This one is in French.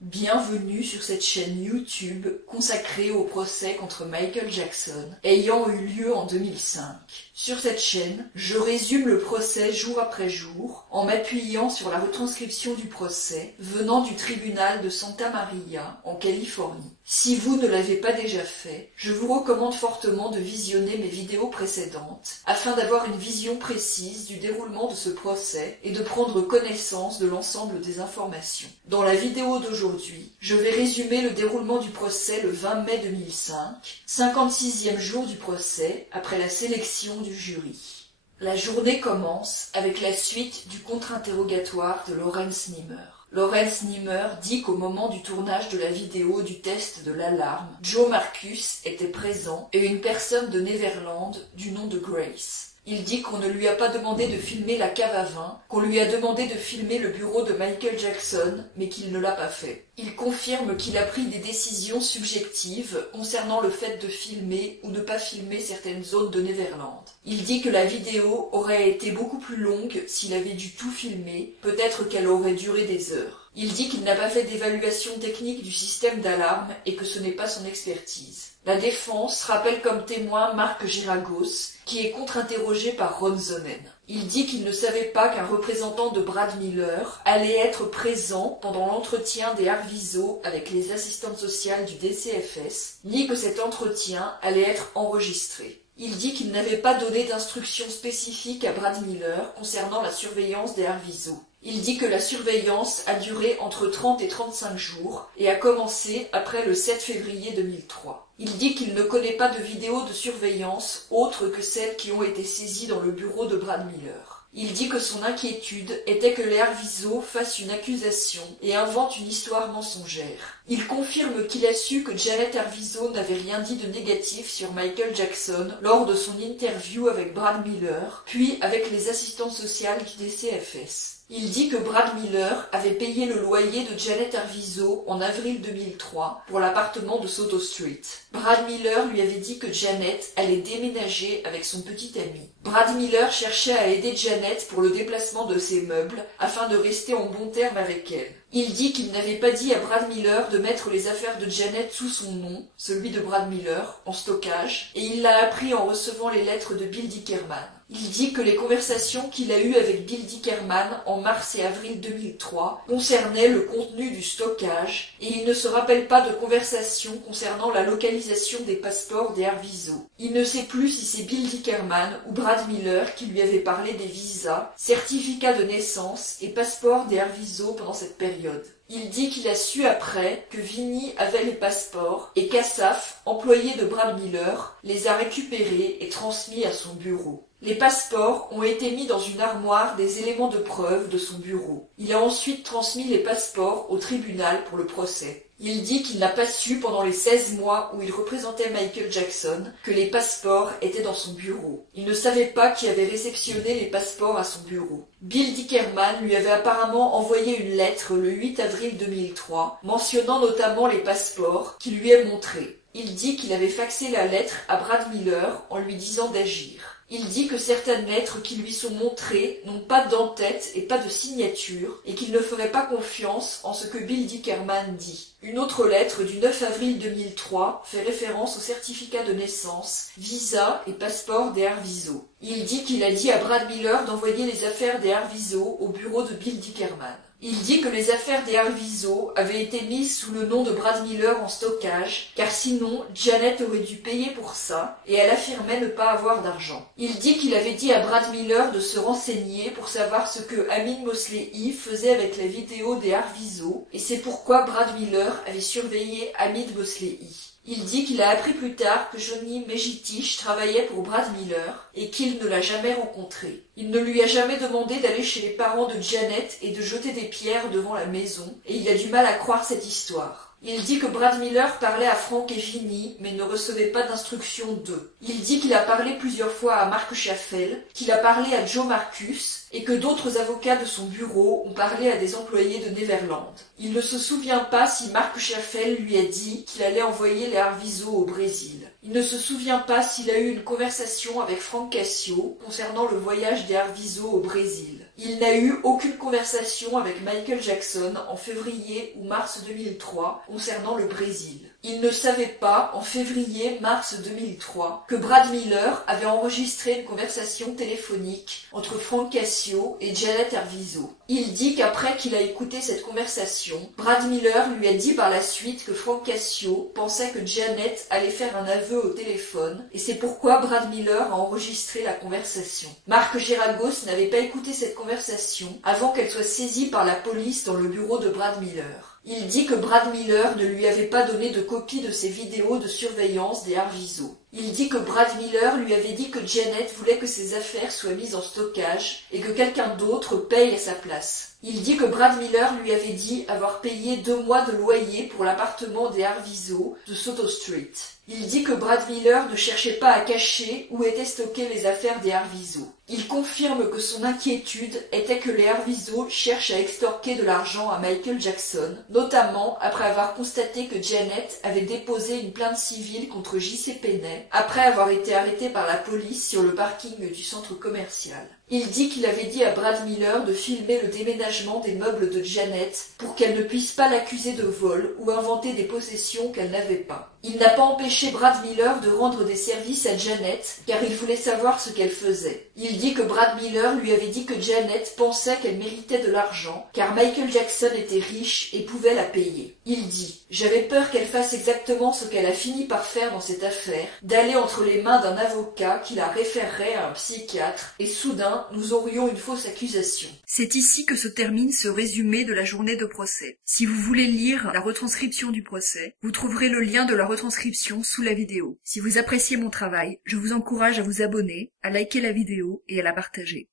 Bienvenue sur cette chaîne YouTube consacrée au procès contre Michael Jackson ayant eu lieu en 2005. Sur cette chaîne, je résume le procès jour après jour en m'appuyant sur la retranscription du procès venant du tribunal de Santa Maria en Californie. Si vous ne l'avez pas déjà fait, je vous recommande fortement de visionner mes vidéos précédentes afin d'avoir une vision précise du déroulement de ce procès et de prendre connaissance de l'ensemble des informations. Dans la vidéo d'aujourd'hui, je vais résumer le déroulement du procès le 20 mai 2005, 56e jour du procès après la sélection du jury. La journée commence avec la suite du contre-interrogatoire de Lawrence Nimmer. Lawrence Nimmer dit qu'au moment du tournage de la vidéo du test de l'alarme, Joe Marcus était présent et une personne de Neverland du nom de Grace. Il dit qu'on ne lui a pas demandé de filmer la cave à vin, qu'on lui a demandé de filmer le bureau de Michael Jackson, mais qu'il ne l'a pas fait. Il confirme qu'il a pris des décisions subjectives concernant le fait de filmer ou ne pas filmer certaines zones de Neverland. Il dit que la vidéo aurait été beaucoup plus longue s'il avait dû tout filmer, peut-être qu'elle aurait duré des heures. Il dit qu'il n'a pas fait d'évaluation technique du système d'alarme et que ce n'est pas son expertise. La défense rappelle comme témoin Mark Geragos, qui est contre-interrogé par Ron Zonen. Il dit qu'il ne savait pas qu'un représentant de Brad Miller allait être présent pendant l'entretien des Arvizo avec les assistantes sociales du DCFS, ni que cet entretien allait être enregistré. Il dit qu'il n'avait pas donné d'instructions spécifiques à Brad Miller concernant la surveillance des Arvizo. Il dit que la surveillance a duré entre 30 et 35 jours et a commencé après le 7 février 2003. Il dit qu'il ne connaît pas de vidéos de surveillance autres que celles qui ont été saisies dans le bureau de Brad Miller. Il dit que son inquiétude était que les Arvizo fassent une accusation et inventent une histoire mensongère. Il confirme qu'il a su que Janet Arvizo n'avait rien dit de négatif sur Michael Jackson lors de son interview avec Brad Miller, puis avec les assistantes sociales du DCFS. Il dit que Brad Miller avait payé le loyer de Janet Arvizo en avril 2003 pour l'appartement de Soto Street. Brad Miller lui avait dit que Janet allait déménager avec son petit ami. Brad Miller cherchait à aider Janet pour le déplacement de ses meubles afin de rester en bon terme avec elle. Il dit qu'il n'avait pas dit à Brad Miller de mettre les affaires de Janet sous son nom, celui de Brad Miller, en stockage, et il l'a appris en recevant les lettres de Bill Dickerman. Il dit que les conversations qu'il a eues avec Bill Dickerman en mars et avril 2003 concernaient le contenu du stockage, et il ne se rappelle pas de conversations concernant la localisation des passeports des Arvizo. Il ne sait plus si c'est Bill Dickerman ou Brad Miller qui lui avait parlé des visas, certificats de naissance et passeports des Arvizo pendant cette période. Il dit qu'il a su après que Vinny avait les passeports et qu'Assaf, employé de Brad Miller, les a récupérés et transmis à son bureau. Les passeports ont été mis dans une armoire des éléments de preuve de son bureau. Il a ensuite transmis les passeports au tribunal pour le procès. Il dit qu'il n'a pas su pendant les 16 mois où il représentait Michael Jackson que les passeports étaient dans son bureau. Il ne savait pas qui avait réceptionné les passeports à son bureau. Bill Dickerman lui avait apparemment envoyé une lettre le 8 avril 2003, mentionnant notamment les passeports qu'il lui a montrés. Il dit qu'il avait faxé la lettre à Brad Miller en lui disant d'agir. Il dit que certaines lettres qui lui sont montrées n'ont pas d'en-tête et pas de signature et qu'il ne ferait pas confiance en ce que Bill Dickerman dit. Une autre lettre du 9 avril 2003 fait référence au certificat de naissance, visa et passeport des Arvizo. Il dit qu'il a dit à Brad Miller d'envoyer les affaires des Arvizo au bureau de Bill Dickerman. Il dit que les affaires des Arvizo avaient été mises sous le nom de Brad Miller en stockage, car sinon Janet aurait dû payer pour ça, et elle affirmait ne pas avoir d'argent. Il dit qu'il avait dit à Brad Miller de se renseigner pour savoir ce que Amin Mosley faisait avec la vidéo des Arvizo, et c'est pourquoi Brad Miller avait surveillé Hamid Mosley. Il dit qu'il a appris plus tard que Johnny Mejitich travaillait pour Brad Miller et qu'il ne l'a jamais rencontré. Il ne lui a jamais demandé d'aller chez les parents de Janet et de jeter des pierres devant la maison, et il a du mal à croire cette histoire. Il dit que Brad Miller parlait à Frank et Vinny, mais ne recevait pas d'instructions d'eux. Il dit qu'il a parlé plusieurs fois à Mark Schaffel, qu'il a parlé à Joe Marcus, et que d'autres avocats de son bureau ont parlé à des employés de Neverland. Il ne se souvient pas si Mark Schaffel lui a dit qu'il allait envoyer les Arvizo au Brésil. Il ne se souvient pas s'il a eu une conversation avec Frank Cassio concernant le voyage des Arvizo au Brésil. Il n'a eu aucune conversation avec Michael Jackson en février ou mars 2003 concernant le Brésil. Il ne savait pas, en février-mars 2003, que Brad Miller avait enregistré une conversation téléphonique entre Frank Cassio et Janet Arvizo. Il dit qu'après qu'il a écouté cette conversation, Brad Miller lui a dit par la suite que Frank Cassio pensait que Janet allait faire un aveu au téléphone, et c'est pourquoi Brad Miller a enregistré la conversation. Marc Geragos n'avait pas écouté cette conversation avant qu'elle soit saisie par la police dans le bureau de Brad Miller. Il dit que Brad Miller ne lui avait pas donné de copie de ses vidéos de surveillance des Arvizo. Il dit que Brad Miller lui avait dit que Janet voulait que ses affaires soient mises en stockage et que quelqu'un d'autre paye à sa place. Il dit que Brad Miller lui avait dit avoir payé 2 mois de loyer pour l'appartement des Arvizo de Soto Street. Il dit que Brad Miller ne cherchait pas à cacher où étaient stockées les affaires des Arvizo. Il confirme que son inquiétude était que les Arvizo cherchent à extorquer de l'argent à Michael Jackson, notamment après avoir constaté que Janet avait déposé une plainte civile contre J.C. Penney après avoir été arrêté par la police sur le parking du centre commercial. Il dit qu'il avait dit à Brad Miller de filmer le déménagement des meubles de Janet pour qu'elle ne puisse pas l'accuser de vol ou inventer des possessions qu'elle n'avait pas. Il n'a pas empêché Brad Miller de rendre des services à Janet car il voulait savoir ce qu'elle faisait. Il dit que Brad Miller lui avait dit que Janet pensait qu'elle méritait de l'argent car Michael Jackson était riche et pouvait la payer. Il dit « J'avais peur qu'elle fasse exactement ce qu'elle a fini par faire dans cette affaire, d'aller entre les mains d'un avocat qui la référerait à un psychiatre et soudain nous aurions une fausse accusation. » C'est ici que se termine ce résumé de la journée de procès. Si vous voulez lire la retranscription du procès, vous trouverez le lien de la retranscription sous la vidéo. Si vous appréciez mon travail, je vous encourage à vous abonner, à liker la vidéo et à la partager.